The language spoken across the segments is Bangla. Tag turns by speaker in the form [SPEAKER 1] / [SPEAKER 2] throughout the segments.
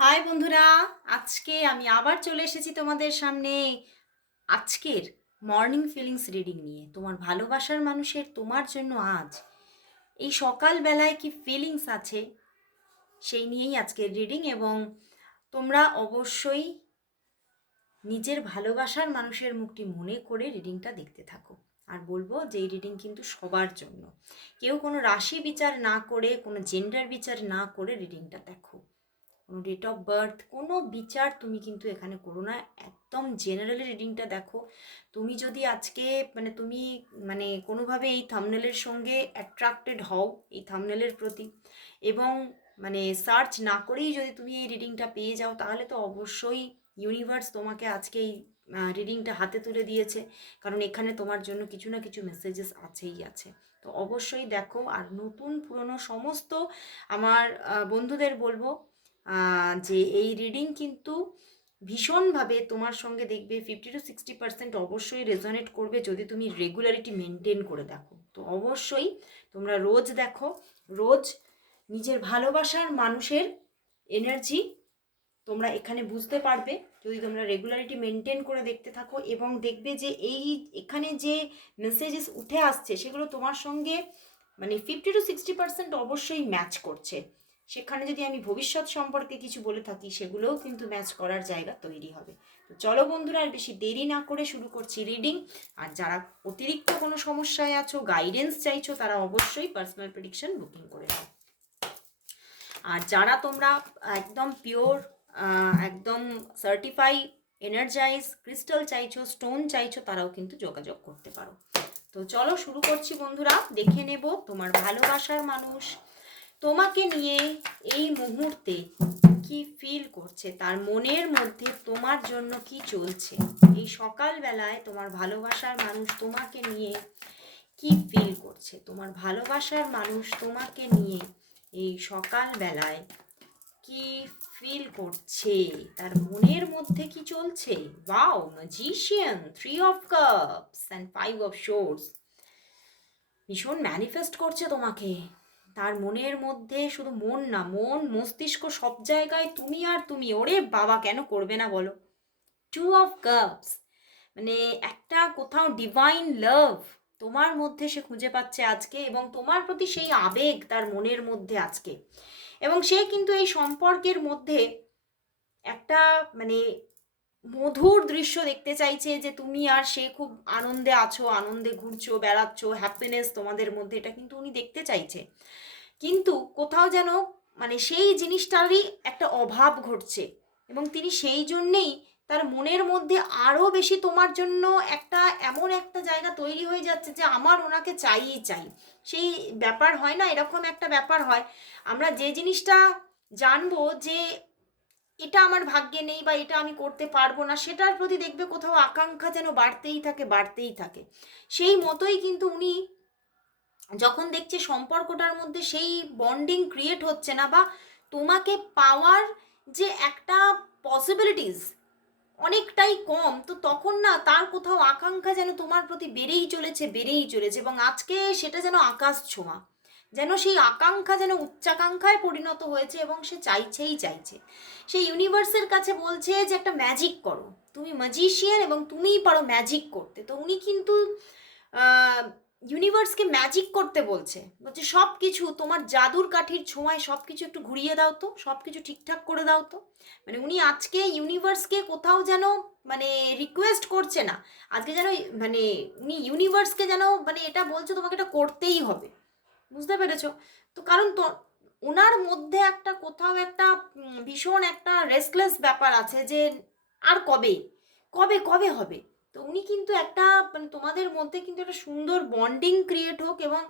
[SPEAKER 1] হাই বন্ধুরা, আজকে আমি আবার চলে এসেছি তোমাদের সামনে আজকের মর্নিং ফিলিংস রিডিং নিয়ে। তোমার ভালোবাসার মানুষের তোমার জন্য আজ। এই সকালবেলায় কি ফিলিংস আছে সেই নিয়েই আজকের রিডিং এবং তোমরা অবশ্যই নিজের ভালোবাসার মানুষের মুখটি মনে করে রিডিংটা দেখতে থাকো। আর বলব যে এই রিডিং কিন্তু সবার জন্য। কেউ কোনো রাশি বিচার না করে, কোনো জেন্ডার বিচার না করে রিডিংটা দেখো। কোনো ডেট অফ বার্থ কোনো বিচার তুমি কিন্তু এখানে করো না। একদম জেনারেলি রিডিংটা দেখো। তুমি যদি আজকে মানে তুমি মানে কোনোভাবে এই থামনেলের সঙ্গে অ্যাট্রাক্টেড হও, এই থামনেলের প্রতি, এবং মানে সার্চ না করেই যদি তুমি এই রিডিংটা পেয়ে যাও, তাহলে তো অবশ্যই ইউনিভার্স তোমাকে আজকে এই রিডিংটা হাতে তুলে দিয়েছে। কারণ এখানে তোমার জন্য কিছু না কিছু মেসেজেস আছেই আছে। তো অবশ্যই দেখো, আর নতুন পুরনো সমস্ত আমার বন্ধুদের বলব যে এই রিডিং কিন্তু ভীষণভাবে তোমার সঙ্গে দেখবে ফিফটি টু সিক্সটি পার্সেন্ট অবশ্যই রেজনেট করবে যদি তুমি রেগুলারিটি মেনটেন করে দেখো। তো অবশ্যই তোমরা রোজ দেখো, রোজ নিজের ভালোবাসার মানুষের এনার্জি তোমরা এখানে বুঝতে পারবে। যদি তোমরা রেগুলারিটি মেনটেন করে দেখতে থাকো এবং দেখবে যে এই এখানে যে মেসেজেস উঠে আসছে সেগুলো তোমার সঙ্গে মানে ফিফটি টু সিক্সটি পার্সেন্ট অবশ্যই ম্যাচ করছে। সেখানে যদি আমি ভবিষ্যৎ সম্পর্কে কিছু বলে থাকি, সেগুলোও কিন্তু ম্যাচ করার জায়গা তৈরি হবে। তো চলো বন্ধুরা, আর বেশি দেরি না করে শুরু করছি রিডিং আর যারা অতিরিক্ত কোনো সমস্যায় আছো গাইডেন্স চাইছো, তারা অবশ্যই পার্সোনাল প্রেডিকশন বুকিং করে নাও। আর যারা তোমরা একদম পিওর একদম সার্টিফাই এনার্জাইজ ক্রিস্টাল চাইছো স্টোন চাইছো, তারাও কিন্তু যোগাযোগ করতে পারো। তো চলো শুরু করছি বন্ধুরা, দেখে নেব তোমার ভালোবাসার মানুষ তোমাকে নিয়ে এই মুহূর্তে কি ফিল করছে? তার মনের মধ্যে তোমার জন্য কি চলছে? এই সকালবেলায় তোমার ভালোবাসার মানুষ তোমাকে নিয়ে কি ফিল করছে? তোমার ভালোবাসার মানুষ তোমাকে নিয়ে এই সকালবেলায় কি ফিল করছে? তার মনের মধ্যে কি চলছে? Wow magician three of cups and five of swords ভীষণ ম্যানিফেস্ট করছে তোমাকে। তার মনের মধ্যে শুধু মন না, মন, মস্তিষ্ক সব জায়গায় তুমি আর তুমি। ওরে বাবা, কেন করবে না বলো? টু অফ কাপস মানে একটা কোথাও ডিভাইন লাভ তোমার মধ্যে সে খুঁজে পাচ্ছে আজকে এবং তোমার প্রতি সেই আবেগ তার মনের মধ্যে আজকে। এবং সে কিন্তু এই সম্পর্কের মধ্যে একটা মানে মধুর দৃশ্য দেখতে চাইছে যে তুমি আর সে খুব আনন্দে আছো, আনন্দে ঘুরছো, বেড়াচ্ছ হ্যাপিনেস তোমাদের মধ্যে, এটা কিন্তু উনি দেখতে চাইছে। কিন্তু কোথাও যেন মানে সেই জিনিসটারই একটা অভাব ঘটছে এবং তিনি সেই জন্যেই তার মনের মধ্যে আরও বেশি তোমার জন্য একটা এমন একটা জায়গা তৈরি হয়ে যাচ্ছে যে আমার ওনাকে চাইই চাই। সেই ব্যাপার হয় না, এরকম একটা ব্যাপার হয়। আমরা যে জিনিসটা জানব যে এটা আমার ভাগ্যে নেই বা এটা আমি করতে পারব না, সেটার প্রতি দেখবে কোথাও আকাঙ্ক্ষা যেন বাড়তেই থাকে বাড়তেই থাকে। সেই মতোই কিন্তু উনি যখন দেখছে সম্পর্কটার মধ্যে সেই বন্ডিং ক্রিয়েট হচ্ছে না বা তোমাকে পাওয়ার যে একটা পসিবিলিটিস অনেকটাই কম, তো তখন না তার কোথাও আকাঙ্ক্ষা যেন তোমার প্রতি বেড়েই চলেছে বেড়েই চলেছে এবং আজকে সেটা যেন আকাশ ছোঁয়া। যেন সেই আকাঙ্ক্ষা যেন উচ্চাকাঙ্ক্ষায় পরিণত হয়েছে এবং সে চাইছেই চাইছে। সেই ইউনিভার্সের কাছে বলছে যে, একটা ম্যাজিক করো। তুমি ম্যাজিশিয়ান এবং তুমিই পারো ম্যাজিক করতে। তো উনি কিন্তু ইউনিভার্সকে ম্যাজিক করতে বলছে। বলছে সব কিছু তোমার জাদুর কাঠির ছোঁয়ায় সব কিছু একটু ঘুরিয়ে দাও তো সব কিছু ঠিকঠাক করে দাও তো। মানে উনি আজকে ইউনিভার্সকে কোথাও যেন মানে রিকোয়েস্ট করছে না। আজকে যেন মানে উনি ইউনিভার্সকে যেন মানে এটা বলছে তোমাকে এটা করতেই হবে। বুঝতে পেরেছ? তো কারণ তো ওনার মধ্যে একটা কোথাও একটা ভীষণ একটা রেস্টলেস ব্যাপার আছে যে আর কবে? কবে কবে হবে? তো উনি কিন্তু একটা মানে তোমাদের মধ্যে কিন্তু একটা সুন্দর বন্ডিং ক্রিয়েট হোক এবং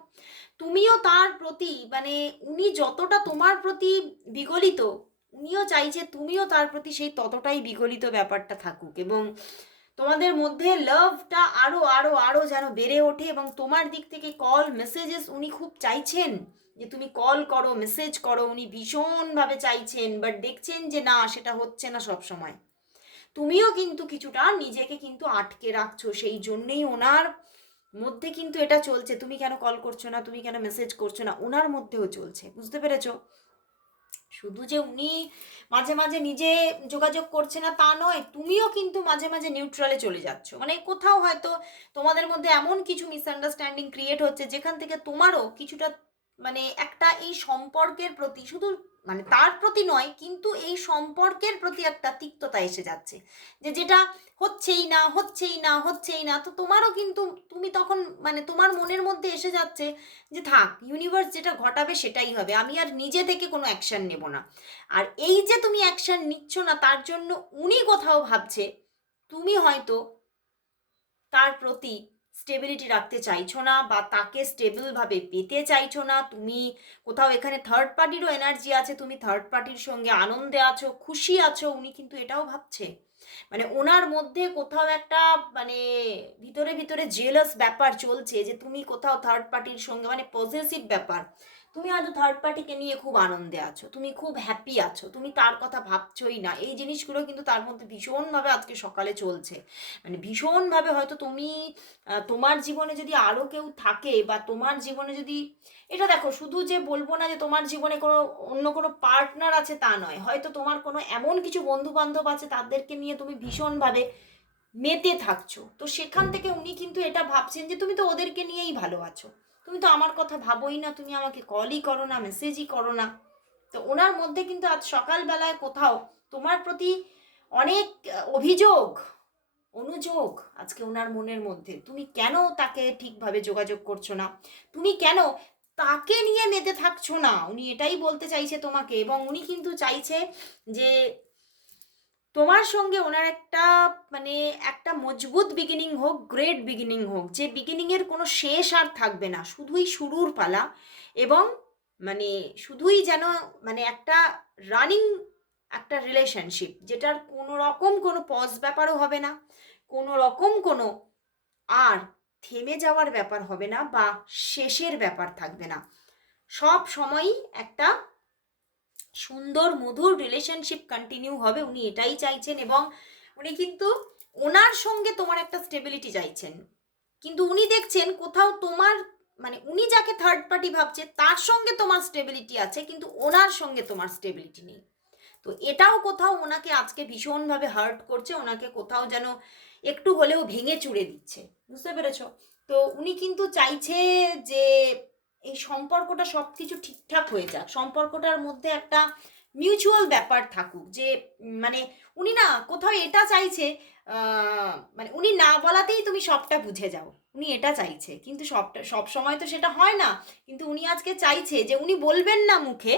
[SPEAKER 1] তুমিও তার প্রতি মানে উনি যতটা তোমার প্রতি বিগলিত, উনিও চাইছে তুমিও তার প্রতি সেই ততটাই বিগলিত ব্যাপারটা থাকুক এবং তোমাদের মধ্যে লাভটা আরও আরও আরও যেন বেড়ে ওঠে এবং তোমার দিক থেকে কল মেসেজেস উনি খুব চাইছেন। যে তুমি কল করো মেসেজ করো, উনি ভীষণভাবে চাইছেন বাট দেখছেন যে না, সেটা হচ্ছে না সব সময় তুমিও কিন্তু কিছুটা নিজেকে কিন্তু আটকে রাখছো, সেই জন্যেই ওনার মধ্যে কিন্তু এটা চলছে। তুমি কেন কল করছ না? তুমি কেন মেসেজ করছ না? ওনার মধ্যেও চলছে। বুঝতে পেরেছ? শুধু যে উনি মাঝে মাঝে নিজে যোগাযোগ করছে না তা নয়, তুমিও কিন্তু মাঝে মাঝে নিউট্রালে চলে যাচ্ছ। মানে কোথাও হয়তো তোমাদের মধ্যে এমন কিছু মিসআন্ডারস্ট্যান্ডিং ক্রিয়েট হচ্ছে যেখান থেকে তোমারও কিছুটা মানে একটা এই সম্পর্কের প্রতি শুধু মানে তার প্রতি নয়, কিন্তু এই সম্পর্কের প্রতি একটা তিক্ততা এসে যাচ্ছে। যে যেটা হচ্ছেই না হচ্ছেই না হচ্ছেই না, তো তোমারও কিন্তু, তুমি তখন মানে তোমার মনের মধ্যে এসে যাচ্ছে যে থাক ইউনিভার্স যেটা ঘটাবে সেটাই হবে, আমি আর নিজে থেকে কোনো অ্যাকশন নেব না। আর এই যে তুমি অ্যাকশন নিচ্ছ না, তার জন্য উনি কোথাও ভাবছে, তুমি হয়তো তার প্রতি স্টেবিলিটি রাখতে চাইছো না বা তাকে স্টেবলভাবে পেতে চাইছো না, তুমি কোথাও এখানে থার্ড পার্টিরও এনার্জি আছে, তুমি থার্ড পার্টির সঙ্গে আনন্দে আছো, খুশি আছো, উনি কিন্তু এটাও ভাবছে। মানে ওনার মধ্যে কোথাও একটা মানে ভিতরে ভিতরে জেলাস ব্যাপার চলছে যে তুমি কোথাও থার্ড পার্টির সঙ্গে মানে পজিটিভ ব্যাপার। তুমি হয়তো থার্ড পার্টিকে নিয়ে খুব আনন্দে আছো, তুমি খুব হ্যাপি আছো, তুমি তার কথা ভাবছোই না। এই জিনিসগুলো কিন্তু তার মধ্যে ভীষণভাবে আজকে সকালে চলছে। মানে ভীষণভাবে হয়তো তুমি তোমার জীবনে যদি আরও কেউ থাকে বা তোমার জীবনে যদি, এটা দেখো শুধু যে বলব না যে তোমার জীবনে কোনো, অন্য কোনো পার্টনার আছে তা নয়। হয়তো তোমার কোনো এমন কিছু বন্ধু বান্ধব আছে তাদেরকে নিয়ে তুমি ভীষণভাবে মেতে থাকছো। তো সেখান থেকে উনি কিন্তু এটা ভাবছেন যে তুমি তো ওদেরকে নিয়েই ভালো আছো। তুমি তো আমার কথা ভাবোই না, তুমি আমাকে কলই করো না মেসেজই করো না। তো ওনার মধ্যে কিন্তু আজ সকালবেলায় কোথাও তোমার প্রতি অনেক অভিযোগ, অনুযোগ আজকে ওনার মনের মধ্যে। তুমি কেন তাকে ঠিকভাবে যোগাযোগ করছ না? তুমি কেন তাকে নিয়ে মেতে থাকছো না? উনি এটাই বলতে চাইছে তোমাকে এবং উনি কিন্তু চাইছে যে তোমার সঙ্গে ওনার একটা মানে একটা মজবুত বিগিনিং হোক গ্রেট বিগিনিং হোক, যে বিগিনিংয়ের কোনো শেষ আর থাকবে না। শুধুই শুরুর পালা এবং মানে শুধুই যেন মানে একটা রানিং একটা রিলেশনশিপ যেটার কোনো রকম কোনো পজ ব্যাপারও হবে না, কোনো রকম কোনো আর থেমে যাওয়ার ব্যাপার হবে না বা শেষের ব্যাপার থাকবে না। সব সময়ই একটা সুন্দর, মধুর রিলেশনশিপ কন্টিনিউ হবে। উনি এটাই চাইছেন এবং উনি কিন্তু ওনার সঙ্গে তোমার একটা স্টেবিলিটি চাইছেন। কিন্তু উনি দেখছেন কোথাও তোমার মানে উনি যাকে থার্ড পার্টি ভাবছে, তার সঙ্গে তোমার স্টেবিলিটি আছে, কিন্তু ওনার সঙ্গে তোমার স্টেবিলিটি নেই। তো এটাও কোথাও ওনাকে আজকে ভীষণভাবে হার্ট করছে, ওনাকে কোথাও যেন একটু হলেও ভেঙে চুড়ে দিচ্ছে। বুঝতে পেরেছ? তো উনি কিন্তু চাইছে যে এই সম্পর্কটা সব কিছু ঠিকঠাক হয়ে যাক। সম্পর্কটার মধ্যে একটা মিউচুয়াল ব্যাপার থাকুক যে মানে উনি না কোথাও এটা চাইছে মানে উনি না বলাতেই তুমি সবটা বুঝে যাও। উনি এটা চাইছে। কিন্তু সবটা, সব সময় তো সেটা হয় না। কিন্তু উনি আজকে চাইছে যে উনি বলবেন না মুখে,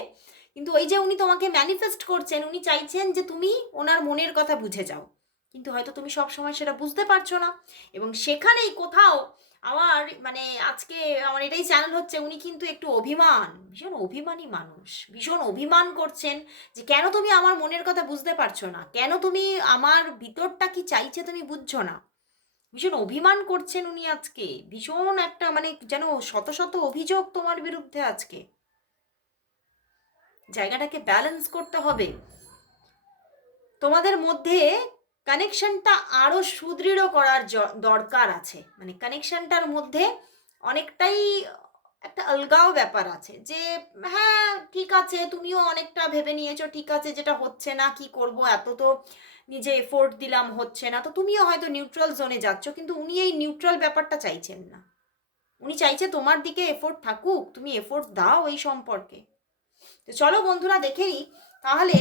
[SPEAKER 1] কিন্তু ওই যে উনি তোমাকে ম্যানিফেস্ট করছেন, উনি চাইছেন যে তুমি ওনার মনের কথা বুঝে যাও। কিন্তু হয়তো তুমি সব সময় সেটা বুঝতে পারছ না। এবং সেখানেই কোথাও আমার মানে আজকে আমার এটাই চ্যানেল হচ্ছে, উনি কিন্তু একটু অভিমান, ভীষণ অভিমানী মানুষ, ভীষণ অভিমান করছেন যে কেন তুমি আমার মনের কথা বুঝতে পারছ না? কেন তুমি আমার ভিতরটা কি চাইছে তুমি বুঝছ না? ভীষণ অভিমান করছেন উনি আজকে, ভীষণ একটা মানে যেন শত শত অভিযোগ তোমার বিরুদ্ধে আজকে। জায়গাটাকে ব্যালেন্স করতে হবে। তোমাদের মধ্যে কানেকশনটা আরও সুদৃঢ় করার দরকার আছে। মানে কানেকশনটার মধ্যে অনেকটাই একটা আলগাও ব্যাপার আছে যে হ্যাঁ ঠিক আছে, তুমিও অনেকটা ভেবে নিয়েছো, ঠিক আছে, যেটা হচ্ছে না, কি করব, এত তো নিজে এফোর্ট দিলাম, হচ্ছে না। তো তুমিও হয়তো নিউট্রাল জোনে যাচ্ছ, কিন্তু উনি এই নিউট্রাল ব্যাপারটা চাইছেন না। উনি চাইছে তোমার দিকে এফোর্ট থাকুক, তুমি এফোর্ট দাও এই সম্পর্কে। তো চলো বন্ধুরা দেখেই তাহলে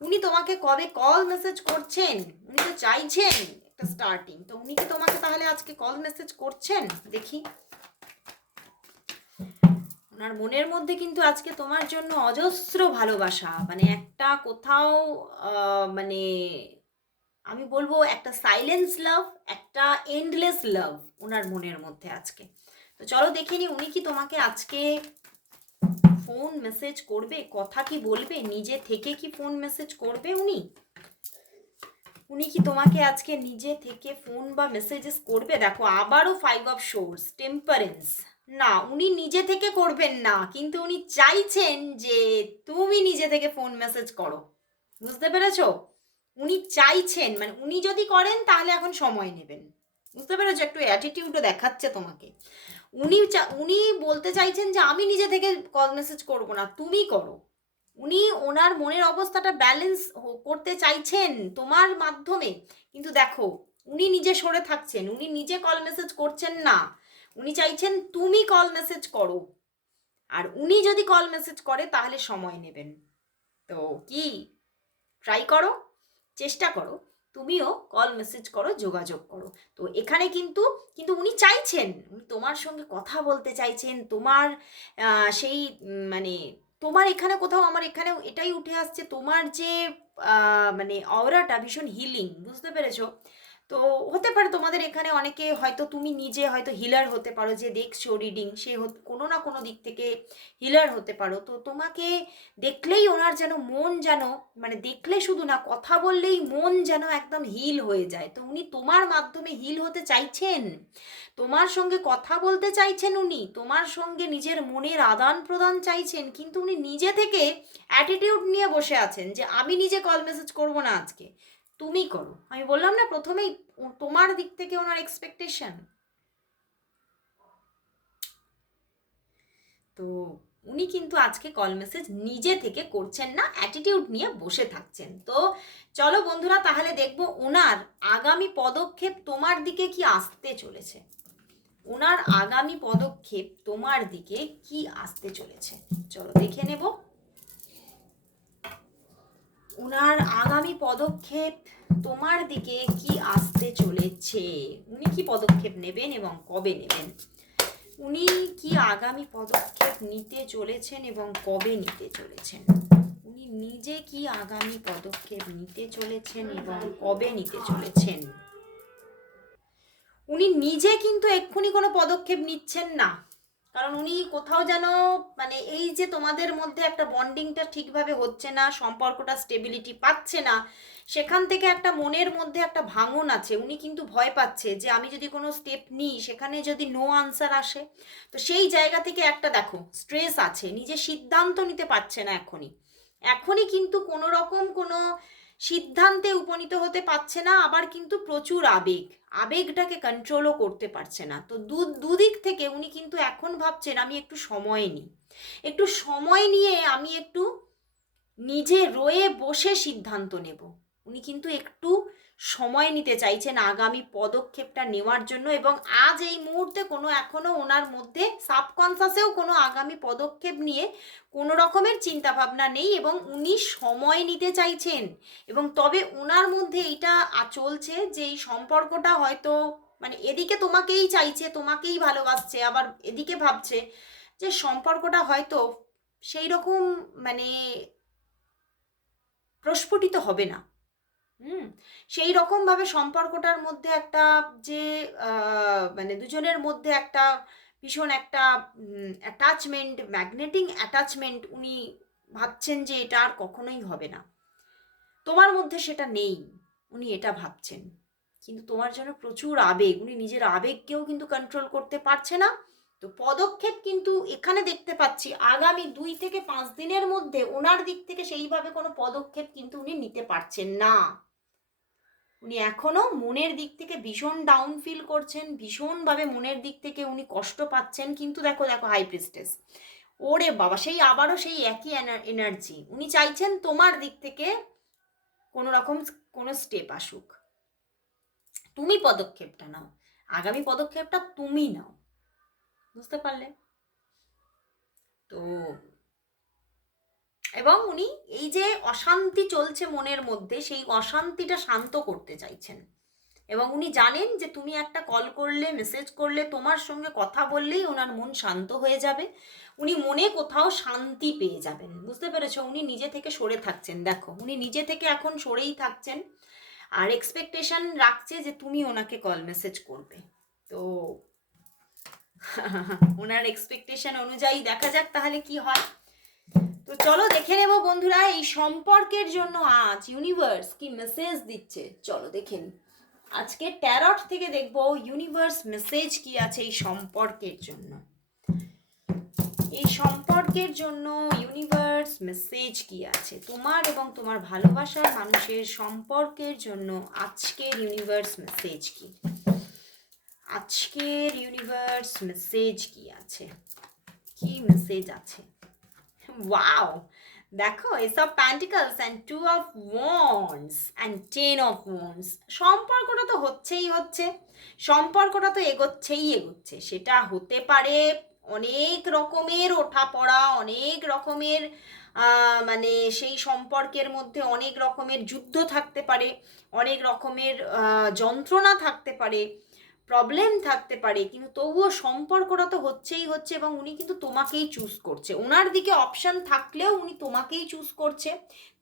[SPEAKER 1] উনি তোমাকে কবে কল মেসেজ করছেন? উনি তো চাইছেন একটা স্টার্টিং তো উনি কি তোমাকে তাহলে আজকে কল মেসেজ করছেন? দেখি। ওনার মনের মধ্যে কিন্তু আজকে তোমার জন্য অজস্র ভালোবাসা। মানে একটা কোথাও মানে আমি বলব একটা সাইলেন্স লাভ একটা এন্ডলেস লাভ ওনার মনের মধ্যে আজকে। তো চলো দেখে নি উনি কি তোমাকে আজকে ফোন মেসেজ করবে? কথা কি বলবে? নিজে থেকে কি ফোন মেসেজ করবে উনি? উনি কি তোমাকে আজকে নিজে থেকে ফোন বা মেসেজেস করবে? দেখো, আবারও ফাইভ অফ শোর্স টেম্পারেন্স না, উনি নিজে থেকে করবেন না, কিন্তু উনি চাইছেন যে তুমি নিজে থেকে ফোন মেসেজ করো। বুঝতে পেরেছ? উনি চাইছেন মানে উনি যদি করেন তাহলে এখন সময় নেবেন। বুঝতে পেরেছ? একটু অ্যাটিটিউডও দেখাচ্ছে তোমাকে। উনি উনি বলতে চাইছেন যে, আমি নিজে থেকে কল মেসেজ করব না, তুমি করো। উনি ওনার মনের অবস্থাটা ব্যালেন্স করতে চাইছেন তোমার মাধ্যমে। কিন্তু দেখো, উনি নিজে সরে থাকছেন, উনি নিজে কল মেসেজ করছেন না। উনি চাইছেন তুমি কল মেসেজ করো। আর উনি যদি কল মেসেজ করে, তাহলে সময় নেবেন। তো কি? ট্রাই করো, চেষ্টা করো। তুমিও কল মেসেজ করো, যোগাযোগ করো। তো এখানে কিন্তু কিন্তু উনি চাইছেন তোমার সঙ্গে কথা বলতে চাইছেন, তোমার সেই মানে তোমার এখানে কোথাও, আমার এখানে এটাই উঠে আসছে, তোমার যে মানে অওরাটা ভীষণ হিলিং বুঝতে পেরেছ? তো হতে পারে তোমাদের এখানে অনেকে হয়তো তুমি নিজে হয়তো হিলার হতে পারো, যে দেখছ রিডিং সে কোনো না কোনো দিক থেকে হিলার হতে পারো। তো তোমাকে দেখলেই ওনার যেন মন যেন মানে দেখলে শুধু না, কথা বললেই মন যেন একদম হিল হয়ে যায়। তো উনি তোমার মাধ্যমে হিল হতে চাইছেন। তোমার সঙ্গে কথা বলতে চাইছেন উনি, তোমার সঙ্গে নিজের মনের আদান প্রদান চাইছেন, কিন্তু উনি নিজে থেকে অ্যাটিটিউড নিয়ে বসে আছেন যে, আমি নিজে কল মেসেজ করব না আজকে। তুমি করো। আমি বললাম না প্রথমেই তোমার দিক থেকে ওনার এক্সপেকটেশন তো উনি কিন্তু আজকে কল মেসেজ নিজে থেকে করছেন না অ্যাটিটিউড নিয়ে বসে থাকছেন। তো চলো বন্ধুরা, তাহলে দেখব ওনার আগামী পদক্ষেপ তোমার দিকে কি আসতে চলেছে। ওনার আগামী পদক্ষেপ তোমার দিকে কি আসতে চলেছে। চলো দেখে নেব। ওনার আগামী পদক্ষেপ তোমার দিকে কি আসতে চলেছে? উনি কি পদক্ষেপ নেবেন এবং কবে নেবেন? উনি কি আগামী পদক্ষেপ নিতে চলেছেন এবং কবে নিতে চলেছেন? উনি নিজে কি আগামী পদক্ষেপ নিতে চলেছেন এবং কবে নিতে চলেছেন? উনি নিজে কিন্তু এক্ষুনি কোনো পদক্ষেপ নিচ্ছেন না। কারণ উনি কোথাও যেন মানে এই যে তোমাদের মধ্যে একটা বন্ডিংটা ঠিকভাবে হচ্ছে না, সম্পর্কটা স্টেবিলিটি পাচ্ছে না, সেখান থেকে একটা মনের মধ্যে একটা ভাঙন আছে। উনি কিন্তু ভয় পাচ্ছে যে আমি যদি কোনো স্টেপ নিই, সেখানে যদি নো আনসার আসে, তো সেই জায়গা থেকে একটা দেখো স্ট্রেস আছে, নিজে সিদ্ধান্ত নিতে পারছে না এখনই। এখনই কিন্তু কোনো রকম কোনো সিদ্ধান্তে উপনীত হতে পারছে না, আবার কিন্তু প্রচুর আবেগ। আবেগটাকে কন্ট্রোলও করতে পারছে না। তো দু, দুদিক থেকে উনি কিন্তু এখন ভাবছেন, আমি একটু সময় নিই। একটু সময় নিয়ে আমি একটু নিজে রয়ে বসে সিদ্ধান্ত নেব। উনি কিন্তু একটু সময় নিতে চাইছেন আগামী পদক্ষেপটা নেওয়ার জন্য এবং আজ এই মুহূর্তে কোনো এখনও ওনার মধ্যে সাবকনসাসেও কোনো আগামী পদক্ষেপ নিয়ে কোনো রকমের চিন্তাভাবনা নেই এবং উনি সময় নিতে চাইছেন এবং তবে ওনার মধ্যে এইটা চলছে যে এই সম্পর্কটা হয়তো মানে এদিকে তোমাকেই চাইছে, তোমাকেই ভালোবাসছে, আবার এদিকে ভাবছে যে সম্পর্কটা হয়তো সেই রকম মানে প্রস্ফুটিত হবে না। হুম, সেই রকমভাবে সম্পর্কটার মধ্যে একটা যে মানে দুজনের মধ্যে একটা ভীষণ একটা অ্যাটাচমেন্ট ম্যাগনেটিং অ্যাটাচমেন্ট উনি ভাবছেন যে এটা আর কখনোই হবে না। তোমার মধ্যে সেটা নেই, উনি এটা ভাবছেন। কিন্তু তোমার জন্য প্রচুর আবেগ, উনি নিজের আবেগকেও কিন্তু কন্ট্রোল করতে পারছে না। তো পদক্ষেপ কিন্তু এখানে দেখতে পাচ্ছি, আগামী দুই থেকে পাঁচ দিনের মধ্যে ওনার দিক থেকে সেইভাবে কোনো পদক্ষেপ কিন্তু উনি নিতে পারছেন না। উনি এখনও মনের দিক থেকে ভীষণ ডাউন ফিল করছেন, ভীষণভাবে মনের দিক থেকে উনি কষ্ট পাচ্ছেন। কিন্তু দেখো দেখো হাই প্রিস্টেস ওরে বাবা, সেই আবারও সেই একই এনার্জি উনি চাইছেন তোমার দিক থেকে কোনো রকম কোনো স্টেপ আসুক। তুমি পদক্ষেপটা নাও। আগামী পদক্ষেপটা তুমি নাও। বুঝতে পারলে? তো এবং উনি এই যে অশান্তি চলছে মনের মধ্যে, সেই অশান্তিটা শান্ত করতে চাইছেন। এবং উনি জানেন যে তুমি একটা কল করলে মেসেজ করলে, তোমার সঙ্গে কথা বললেই ওনার মন শান্ত হয়ে যাবে। উনি মনে কোথাও শান্তি পেয়ে যাবেন। বুঝতে পেরেছ? উনি নিজে থেকে সরে থাকছেন। দেখো, উনি নিজে থেকে এখন সরেই থাকছেন আর এক্সপেকটেশন রাখছে যে তুমি ওনাকে কল মেসেজ করবে। তো ওনার এক্সপেকটেশন অনুযায়ী দেখা যাক তাহলে কি হয়। তো চলো দেখে নেব বন্ধুরা, এই সম্পর্কের জন্য আজ ইউনিভার্স কি মেসেজ দিচ্ছে। চলো দেখে নিই আজকে ট্যারট থেকে দেখব ইউনিভার্স মেসেজ কি আছে এই সম্পর্কের জন্য। এই সম্পর্কের জন্য ইউনিভার্স মেসেজ কি আছে? তোমার এবং তোমার ভালোবাসার মানুষের সম্পর্কের জন্য আজকের ইউনিভার্স মেসেজ কি? আজকের ইউনিভার্স মেসেজ কি আছে? কি মেসেজ আছে? ওয়াও দেখো এসব pentacles and two of wands and ten of wands সম্পর্কটা তো হচ্ছেই হচ্ছে। সম্পর্কটা তো এগোচ্ছেই এগোচ্ছে। সেটা হতে পারে অনেক রকমের ওঠা পড়া অনেক রকমের মানে সেই সম্পর্কের মধ্যে অনেক রকমের যুদ্ধ থাকতে পারে, অনেক রকমের যন্ত্রণা থাকতে পারে। প্রবলেম থাকতে পারে, কিন্তু তবুও সম্পর্কটা তো হচ্ছেই হচ্ছে এবং উনি কিন্তু তোমাকেই চুজ করছে। ওনার দিকে অপশন থাকলেও উনি তোমাকেই চুজ করছে।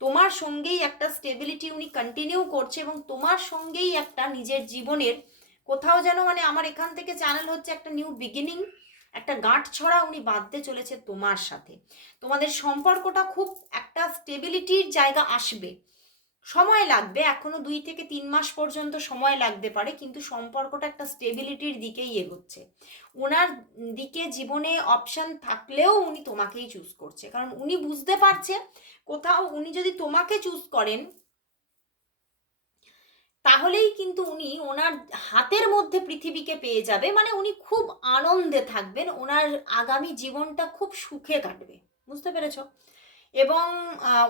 [SPEAKER 1] তোমার সঙ্গেই একটা স্টেবিলিটি উনি কন্টিনিউ করছে এবং তোমার সঙ্গেই একটা নিজের জীবনের কোথাও যেন মানে আমার এখান থেকে চ্যানেল হচ্ছে একটা নিউ বিগিনিং একটা গাঁট ছড়া উনি বাঁধতে চলেছে তোমার সাথে। তোমাদের সম্পর্কটা খুব একটা স্টেবিলিটির জায়গা আসবে। সময় লাগবে, এখনও দুই থেকে তিন মাস পর্যন্ত সময় লাগতে পারে, কিন্তু সম্পর্কটা একটা স্টেবিলিটির দিকেই এগোচ্ছে। ওনার দিকে জীবনে অপশন থাকলেও উনি তোমাকেই চুজ করছে, কারণ উনি বুঝতে পারছে কোথাও উনি যদি তোমাকে চুজ করেন, তাহলেই কিন্তু উনি ওনার হাতের মধ্যে পৃথিবীকে পেয়ে যাবে মানে উনি খুব আনন্দে থাকবেন, ওনার আগামী জীবনটা খুব সুখে কাটবে। বুঝতে পেরেছ? এবং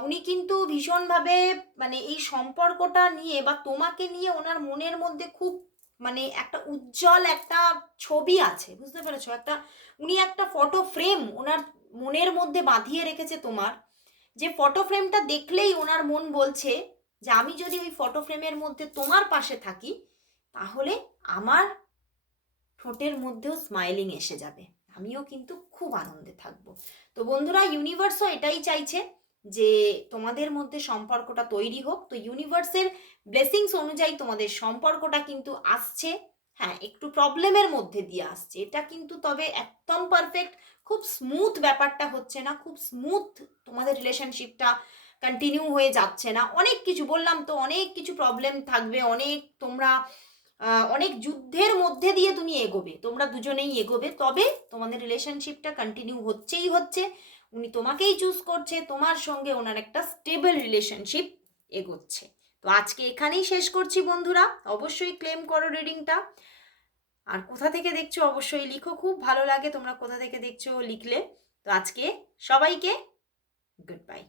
[SPEAKER 1] উনি কিন্তু ভীষণভাবে মানে এই সম্পর্কটা নিয়ে বা তোমাকে নিয়ে ওনার মনের মধ্যে খুব মানে একটা উজ্জ্বল একটা ছবি আছে, বুঝতে পেরেছ? একটা, উনি একটা ফটো ফ্রেম ওনার মনের মধ্যে বাঁধিয়ে রেখেছে তোমার, যে ফটো ফ্রেমটা দেখলেই ওনার মন বলছে যে আমি যদি ওই ফটো ফ্রেমের মধ্যে তোমার পাশে থাকি, তাহলে আমার ঠোঁটের মধ্যেও স্মাইলিং এসে যাবে। আমিও কিন্তু খুব আনন্দে থাকব। তো বন্ধুরা ইউনিভার্সও এটাই চাইছে যে তোমাদের মধ্যে সম্পর্কটা তৈরি হোক। তো ইউনিভার্সের ব্লেসিংস অনুযায়ী তোমাদের সম্পর্কটা কিন্তু আসছে। হ্যাঁ একটু প্রবলেমের মধ্যে দিয়ে আসছে। এটা কিন্তু তবে একদম পারফেক্ট খুব স্মুথ ব্যাপারটা হচ্ছে না। খুব স্মুথ তোমাদের রিলেশনশিপটা কন্টিনিউ হয়ে যাচ্ছে না। অনেক কিছু বললাম তো অনেক কিছু প্রবলেম থাকবে। অনেক তোমরা অনেক যুদ্ধের মধ্যে দিয়ে তুমি এগোবে। তোমরা দুজনেই এগোবে, তবে তোমাদের রিলেশনশিপটা কন্টিনিউ হচ্ছেই হচ্ছে। উনি তোমাকেই চুজ করছে, তোমার সঙ্গে ওনার একটা স্টেবল রিলেশনশিপ এগোচ্ছে। তো আজকে এখানেই শেষ করছি বন্ধুরা, অবশ্যই ক্লেম করো রিডিংটা আর কোথা থেকে দেখছ অবশ্যই লিখো, খুব ভালো লাগে তোমরা কোথা থেকে দেখছ লিখলে। তো আজকে সবাইকে গুড বাই